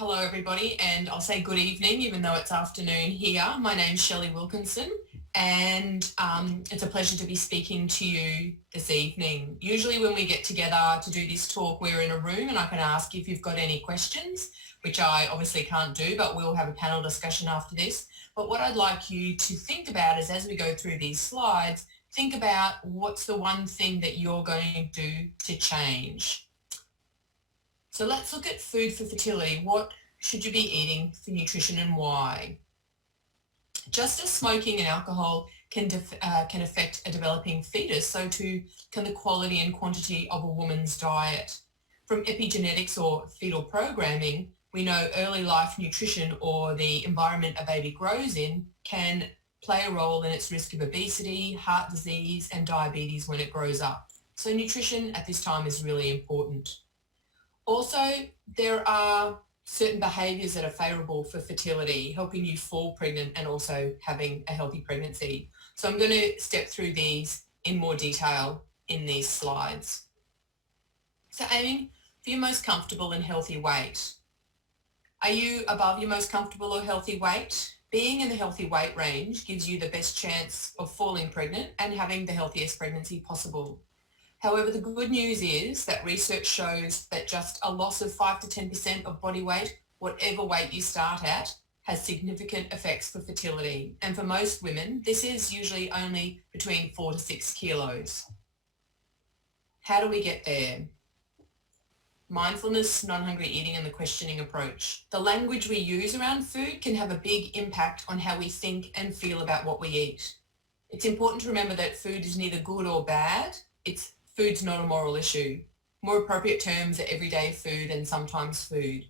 Hello everybody, and I'll say good evening even though it's afternoon here. My name's Shelley Wilkinson, and it's a pleasure to be speaking to you this evening. Usually when we get together to do this talk, we're in a room and I can ask if you've got any questions, which I obviously can't do, but we'll have a panel discussion after this. But what I'd like you to think about is, as we go through these slides, think about what's the one thing that you're going to do to change. So let's look at food for fertility. What should you be eating for nutrition and why? Just as smoking and alcohol can affect a developing fetus, so too can the quality and quantity of a woman's diet. From epigenetics or fetal programming, we know early life nutrition, or the environment a baby grows in, can play a role in its risk of obesity, heart disease and diabetes when it grows up. So nutrition at this time is really important. Also, there are certain behaviours that are favourable for fertility, helping you fall pregnant and also having a healthy pregnancy. So I'm going to step through these in more detail in these slides. So aiming for your most comfortable and healthy weight. Are you above your most comfortable or healthy weight? Being in the healthy weight range gives you the best chance of falling pregnant and having the healthiest pregnancy possible. However, the good news is that research shows that just a loss of 5 to 10% of body weight, whatever weight you start at, has significant effects for fertility. And for most women, this is usually only between 4 to 6 kilos. How do we get there? Mindfulness, non-hungry eating, and the questioning approach. The language we use around food can have a big impact on how we think and feel about what we eat. It's important to remember that food is neither good or bad. Food's not a moral issue. More appropriate terms are everyday food and sometimes food.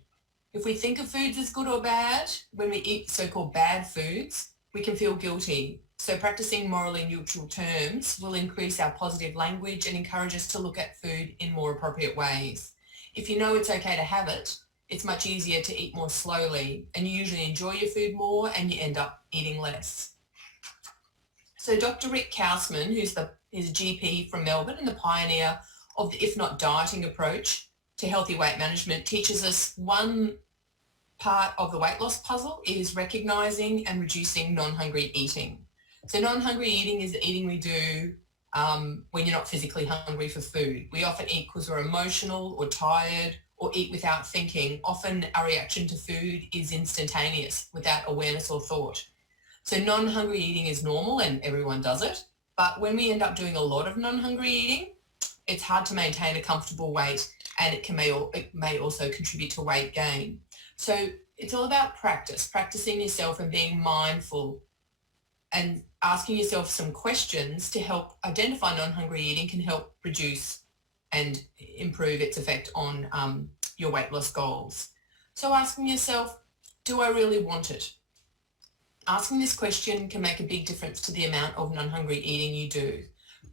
If we think of foods as good or bad, when we eat so-called bad foods, we can feel guilty. So practicing morally neutral terms will increase our positive language and encourage us to look at food in more appropriate ways. If you know it's okay to have it, it's much easier to eat more slowly, and you usually enjoy your food more and you end up eating less. So Dr. Rick Kausman, who's a GP from Melbourne and the pioneer of the If Not Dieting approach to healthy weight management, teaches us one part of the weight loss puzzle is recognising and reducing non-hungry eating. So non-hungry eating is the eating we do when you're not physically hungry for food. We often eat because we're emotional or tired, or eat without thinking. Often our reaction to food is instantaneous, without awareness or thought. So non-hungry eating is normal and everyone does it. But when we end up doing a lot of non-hungry eating, it's hard to maintain a comfortable weight, and it may also contribute to weight gain. So it's all about practicing yourself and being mindful and asking yourself some questions to help identify non-hungry eating can help reduce and improve its effect on your weight loss goals. So asking yourself, do I really want it? Asking this question can make a big difference to the amount of non-hungry eating you do.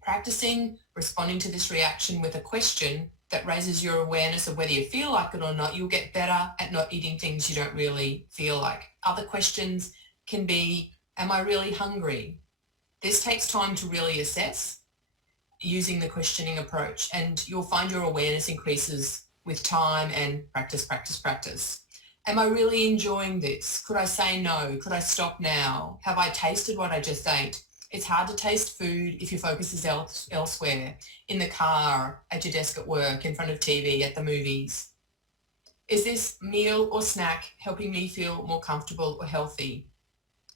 Practicing responding to this reaction with a question that raises your awareness of whether you feel like it or not, you'll get better at not eating things you don't really feel like. Other questions can be, am I really hungry? This takes time to really assess using the questioning approach, and you'll find your awareness increases with time and practice. Am I really enjoying this? Could I say no? Could I stop now? Have I tasted what I just ate? It's hard to taste food if your focus is elsewhere, in the car, at your desk at work, in front of TV, at the movies. Is this meal or snack helping me feel more comfortable or healthy?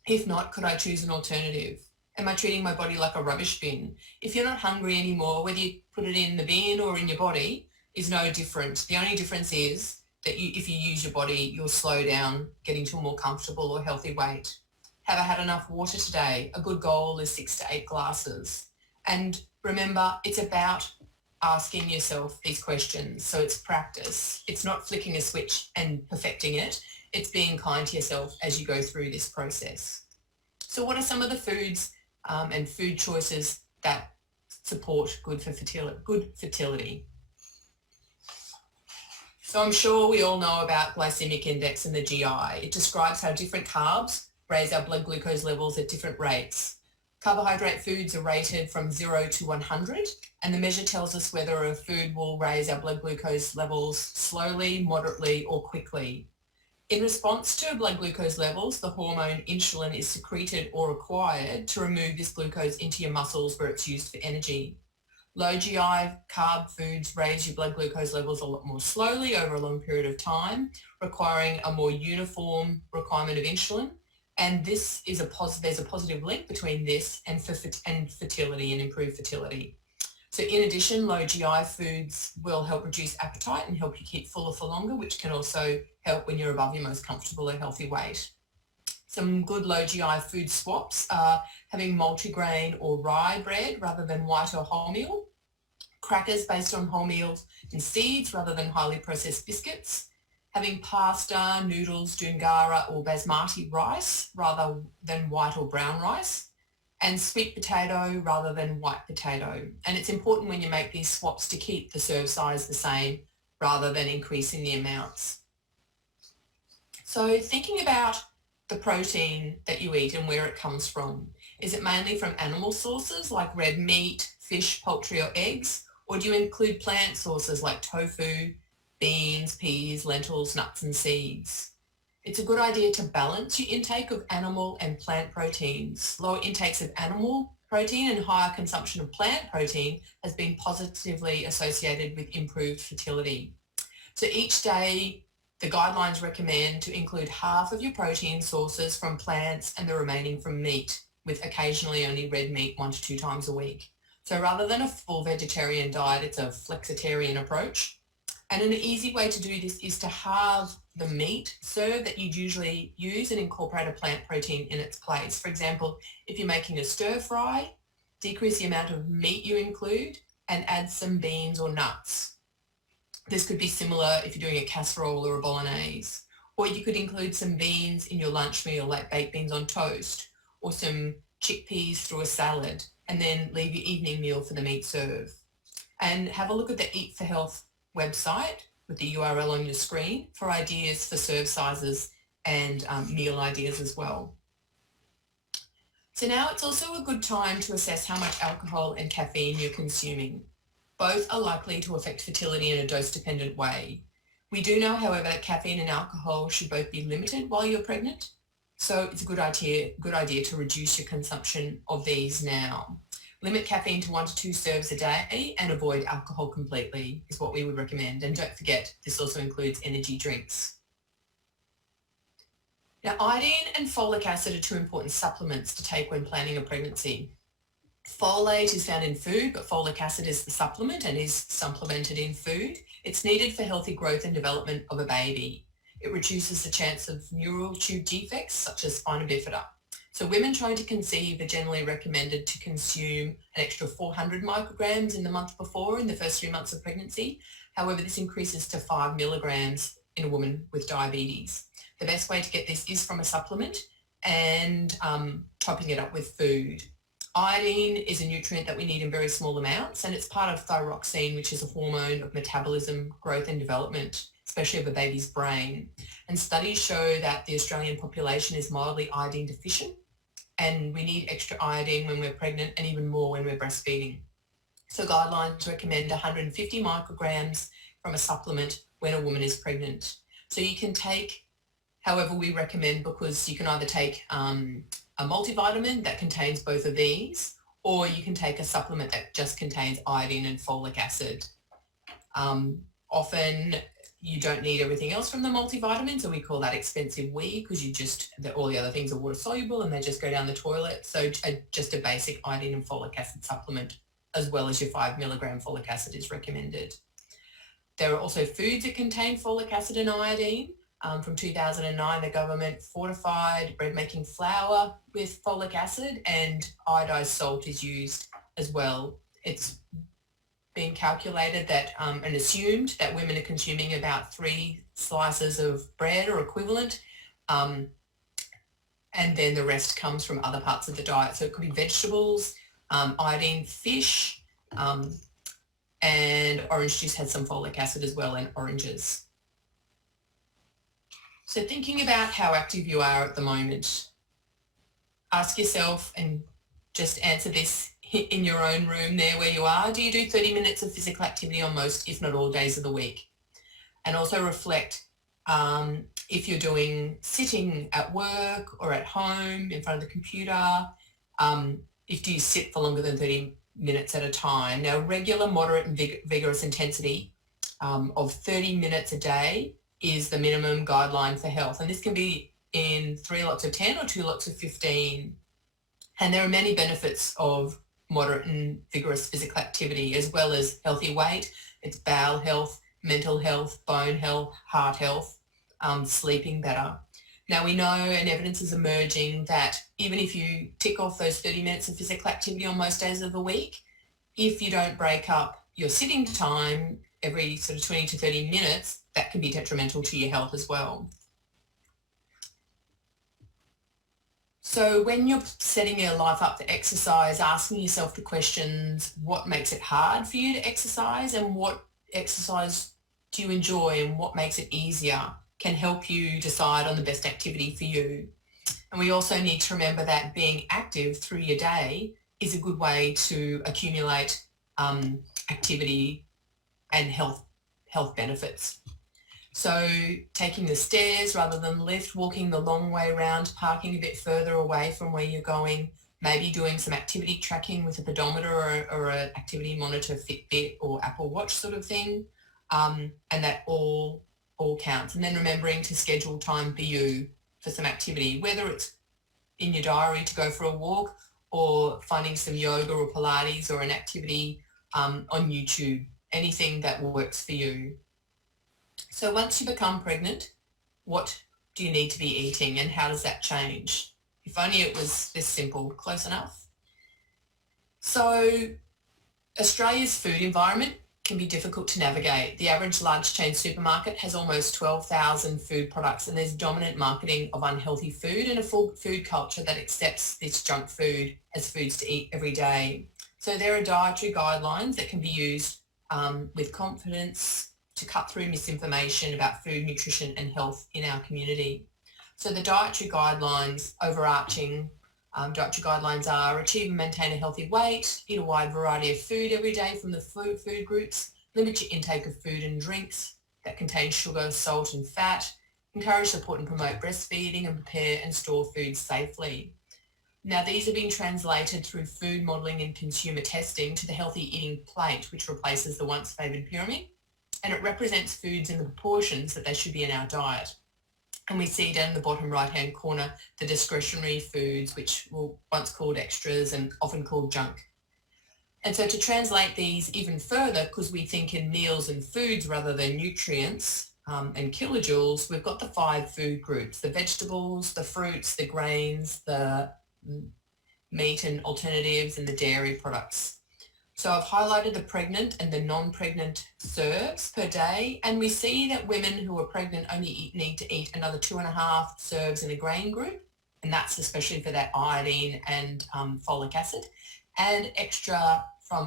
If not, could I choose an alternative? Am I treating my body like a rubbish bin? If you're not hungry anymore, whether you put it in the bin or in your body is no different. The only difference is that if you use your body, you'll slow down getting to a more comfortable or healthy weight. Have I had enough water today? A good goal is 6 to 8 glasses. And remember, it's about asking yourself these questions. So it's practice. It's not flicking a switch and perfecting it. It's being kind to yourself as you go through this process. So what are some of the foods and food choices that support good fertility? So I'm sure we all know about glycemic index and the GI. It describes how different carbs raise our blood glucose levels at different rates. Carbohydrate foods are rated from 0 to 100, and the measure tells us whether a food will raise our blood glucose levels slowly, moderately, or quickly. In response to blood glucose levels, the hormone insulin is secreted or required to remove this glucose into your muscles where it's used for energy. Low GI carb foods raise your blood glucose levels a lot more slowly over a long period of time, requiring a more uniform requirement of insulin. And this is there's a positive link between this and fertility and improved fertility. So in addition, low GI foods will help reduce appetite and help you keep fuller for longer, which can also help when you're above your most comfortable or healthy weight. Some good low GI food swaps are having multigrain or rye bread rather than white or wholemeal, crackers based on wholemeal and seeds rather than highly processed biscuits, having pasta, noodles, dungara or basmati rice rather than white or brown rice, and sweet potato rather than white potato. And it's important when you make these swaps to keep the serve size the same rather than increasing the amounts. So thinking about the protein that you eat and where it comes from. Is it mainly from animal sources like red meat, fish, poultry or eggs? Or do you include plant sources like tofu, beans, peas, lentils, nuts and seeds? It's a good idea to balance your intake of animal and plant proteins. Lower intakes of animal protein and higher consumption of plant protein has been positively associated with improved fertility. So each day, the guidelines recommend to include half of your protein sources from plants and the remaining from meat, with occasionally only red meat 1 to 2 times a week. So rather than a full vegetarian diet, it's a flexitarian approach. And an easy way to do this is to halve the meat serve that you'd usually use and incorporate a plant protein in its place. For example, if you're making a stir fry, decrease the amount of meat you include and add some beans or nuts. This could be similar if you're doing a casserole or a bolognese. Or you could include some beans in your lunch meal, like baked beans on toast, or some chickpeas through a salad, and then leave your evening meal for the meat serve. And have a look at the Eat for Health website with the URL on your screen for ideas for serve sizes and meal ideas as well. So now it's also a good time to assess how much alcohol and caffeine you're consuming. Both are likely to affect fertility in a dose-dependent way. We do know, however, that caffeine and alcohol should both be limited while you're pregnant, so it's a good idea to reduce your consumption of these now. Limit caffeine to 1 to 2 serves a day and avoid alcohol completely is what we would recommend. And don't forget, this also includes energy drinks. Now, iodine and folic acid are 2 important supplements to take when planning a pregnancy. Folate is found in food, but folic acid is the supplement and is supplemented in food. It's needed for healthy growth and development of a baby. It reduces the chance of neural tube defects such as spina bifida. So women trying to conceive are generally recommended to consume an extra 400 micrograms in the month before in the first 3 months of pregnancy. However, this increases to 5 milligrams in a woman with diabetes. The best way to get this is from a supplement and topping it up with food. Iodine is a nutrient that we need in very small amounts, and it's part of thyroxine, which is a hormone of metabolism, growth and development, especially of a baby's brain. And studies show that the Australian population is mildly iodine deficient, and we need extra iodine when we're pregnant and even more when we're breastfeeding. So guidelines recommend 150 micrograms from a supplement when a woman is pregnant. So you can take, however we recommend, because you can either take a multivitamin that contains both of these, or you can take a supplement that just contains iodine and folic acid. Often you don't need everything else from the multivitamin, so we call that expensive wee, because all the other things are water soluble and they just go down the toilet. So just a basic iodine and folic acid supplement, as well as your 5 milligram folic acid is recommended. There are also foods that contain folic acid and iodine. From 2009, the government fortified bread-making flour with folic acid, and iodized salt is used as well. It's been calculated that and assumed that women are consuming about 3 slices of bread or equivalent, and then the rest comes from other parts of the diet. So it could be vegetables, iodine, fish, and orange juice has some folic acid as well, and oranges. So thinking about how active you are at the moment, ask yourself and just answer this in your own room there where you are. Do you do 30 minutes of physical activity on most, if not all, days of the week? And also reflect, if you're doing sitting at work or at home in front of the computer, if you sit for longer than 30 minutes at a time. Now, regular, moderate and vigorous intensity of 30 minutes a day is the minimum guideline for health. And this can be in 3 lots of 10 or 2 lots of 15. And there are many benefits of moderate and vigorous physical activity, as well as healthy weight. It's bowel health, mental health, bone health, heart health, sleeping better. Now we know, and evidence is emerging, that even if you tick off those 30 minutes of physical activity on most days of the week, if you don't break up your sitting time every sort of 20 to 30 minutes, that can be detrimental to your health as well. So when you're setting your life up for exercise, asking yourself the questions, what makes it hard for you to exercise, and what exercise do you enjoy, and what makes it easier, can help you decide on the best activity for you. And we also need to remember that being active through your day is a good way to accumulate activity and health benefits. So taking the stairs rather than the lift, walking the long way around, parking a bit further away from where you're going, maybe doing some activity tracking with a pedometer or an activity monitor, Fitbit or Apple Watch sort of thing, and that all counts. And then remembering to schedule time for you for some activity, whether it's in your diary to go for a walk or finding some yoga or Pilates or an activity on YouTube, anything that works for you. So once you become pregnant, what do you need to be eating, and how does that change? If only it was this simple. Close enough? So Australia's food environment can be difficult to navigate. The average large chain supermarket has almost 12,000 food products, and there's dominant marketing of unhealthy food and a full food culture that accepts this junk food as foods to eat every day. So there are dietary guidelines that can be used with confidence to cut through misinformation about food, nutrition and health in our community. So the dietary guidelines, overarching dietary guidelines are: achieve and maintain a healthy weight, eat a wide variety of food every day from the food groups, limit your intake of food and drinks that contain sugar, salt and fat, encourage, support and promote breastfeeding, and prepare and store food safely. Now these have been translated through food modelling and consumer testing to the healthy eating plate, which replaces the once favoured pyramid, and it represents foods in the proportions that they should be in our diet. And we see down in the bottom right-hand corner the discretionary foods, which were once called extras and often called junk. And so to translate these even further, because we think in meals and foods rather than nutrients and kilojoules, we've got the 5 food groups: the vegetables, the fruits, the grains, the meat and alternatives, and the dairy products. So I've highlighted the pregnant and the non-pregnant serves per day, and we see that women who are pregnant only need to eat another 2.5 serves in a grain group, and that's especially for that iodine and folic acid, and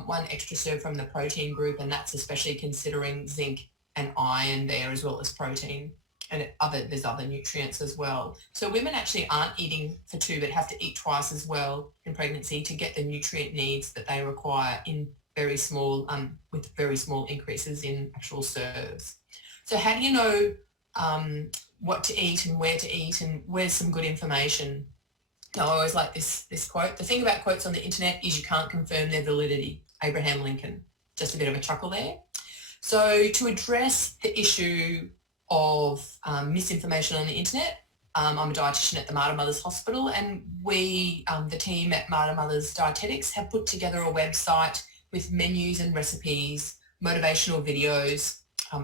one extra serve from the protein group, and that's especially considering zinc and iron there, as well as protein, and there's other nutrients as well. So women actually aren't eating for 2 but have to eat twice as well in pregnancy to get the nutrient needs that they require in very small with very small increases in actual serves. So how do you know what to eat and where to eat, and where's some good information? Now, I always like this quote: the thing about quotes on the internet is you can't confirm their validity. Abraham Lincoln. Just a bit of a chuckle there. So to address the issue of misinformation on the internet, I'm a dietitian at the Martyr Mothers Hospital, and we, the team at Martyr Mothers Dietetics, have put together a website with menus and recipes, motivational videos,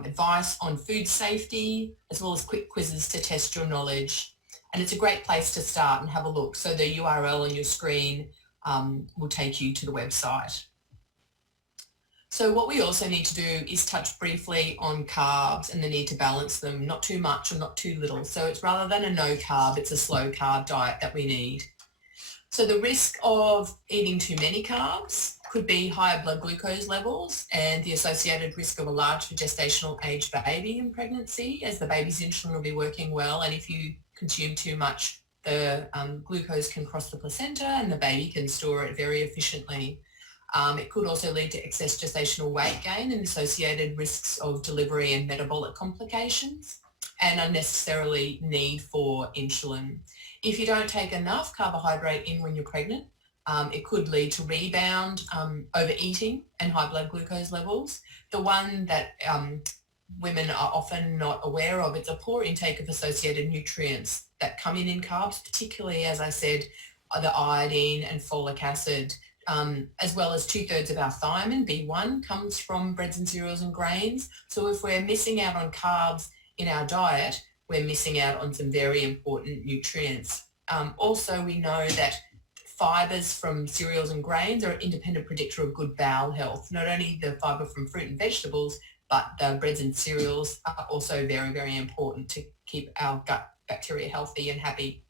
advice on food safety, as well as quick quizzes to test your knowledge. And it's a great place to start and have a look. So the URL on your screen will take you to the website. So what we also need to do is touch briefly on carbs and the need to balance them, not too much or not too little. So it's rather than a no carb, it's a slow carb diet that we need. So the risk of eating too many carbs could be higher blood glucose levels and the associated risk of a large gestational age baby in pregnancy, as the baby's insulin will be working well, and if you consume too much, the glucose can cross the placenta and the baby can store it very efficiently. It could also lead to excess gestational weight gain and associated risks of delivery and metabolic complications. and unnecessarily need for insulin. If you don't take enough carbohydrate in when you're pregnant, it could lead to rebound, overeating and high blood glucose levels. The one that women are often not aware of, it's a poor intake of associated nutrients that come in carbs, particularly, as I said, the iodine and folic acid, as well as 2/3 of our thiamine, B1, comes from breads and cereals and grains. So if we're missing out on carbs in our diet, we're missing out on some very important nutrients. Also, we know that fibers from cereals and grains are an independent predictor of good bowel health. Not only the fiber from fruit and vegetables, but the breads and cereals are also very, very important to keep our gut bacteria healthy and happy.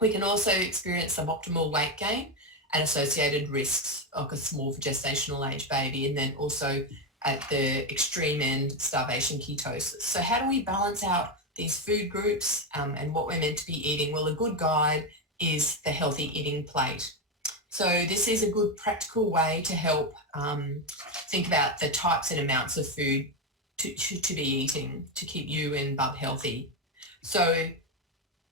We can also experience suboptimal weight gain and associated risks, like a small gestational age baby, and then also at the extreme end, starvation ketosis. So how do we balance out these food groups and what we're meant to be eating? Well, a good guide is the healthy eating plate. So this is a good practical way to help think about the types and amounts of food to be eating to keep you and bub healthy. So it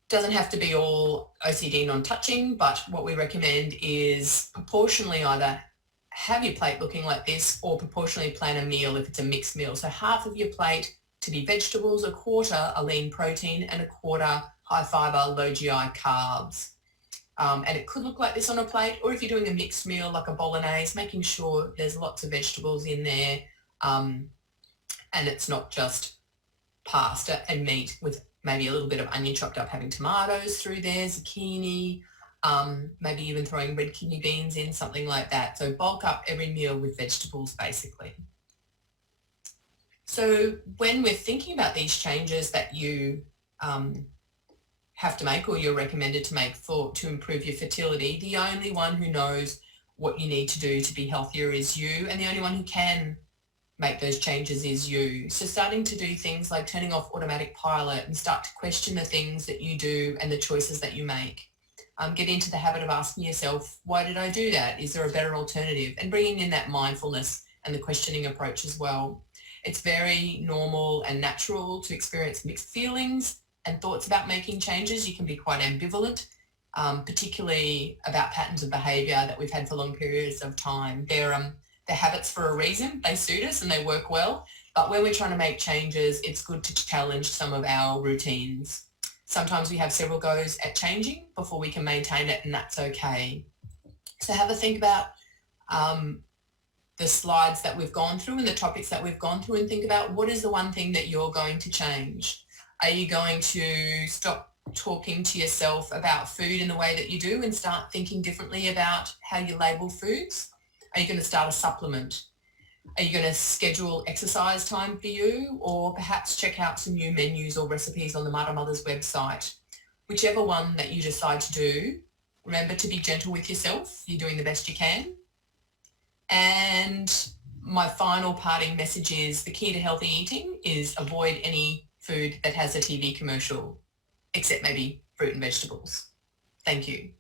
doesn't have to be all OCD non-touching, but what we recommend is proportionally either have your plate looking like this or proportionally plan a meal if it's a mixed meal. So half of your plate to be vegetables, a quarter a lean protein, and a quarter high fiber, low GI carbs. And it could look like this on a plate, or if you're doing a mixed meal like a bolognese, making sure there's lots of vegetables in there, and it's not just pasta and meat with maybe a little bit of onion chopped up, having tomatoes through there, zucchini, maybe even throwing red kidney beans in, something like that. So bulk up every meal with vegetables, basically. So when we're thinking about these changes that you have to make, or you're recommended to make to improve your fertility, the only one who knows what you need to do to be healthier is you, and the only one who can make those changes is you. So starting to do things like turning off automatic pilot and start to question the things that you do and the choices that you make. Get into the habit of asking yourself, why did I do that? Is there a better alternative? And bringing in that mindfulness and the questioning approach as well. It's very normal and natural to experience mixed feelings and thoughts about making changes. You can be quite ambivalent, particularly about patterns of behaviour that we've had for long periods of time. They're habits for a reason. They suit us and they work well. But when we're trying to make changes, it's good to challenge some of our routines. Sometimes we have several goes at changing before we can maintain it, and that's okay. So have a think about the slides that we've gone through and the topics that we've gone through, and think about what is the one thing that you're going to change. Are you going to stop talking to yourself about food in the way that you do and start thinking differently about how you label foods? Are you going to start a supplement? Are you going to schedule exercise time for you, or perhaps check out some new menus or recipes on the Mata Mothers website? Whichever one that you decide to do, remember to be gentle with yourself. You're doing the best you can. And my final parting message is the key to healthy eating is avoid any food that has a TV commercial, except maybe fruit and vegetables. Thank you.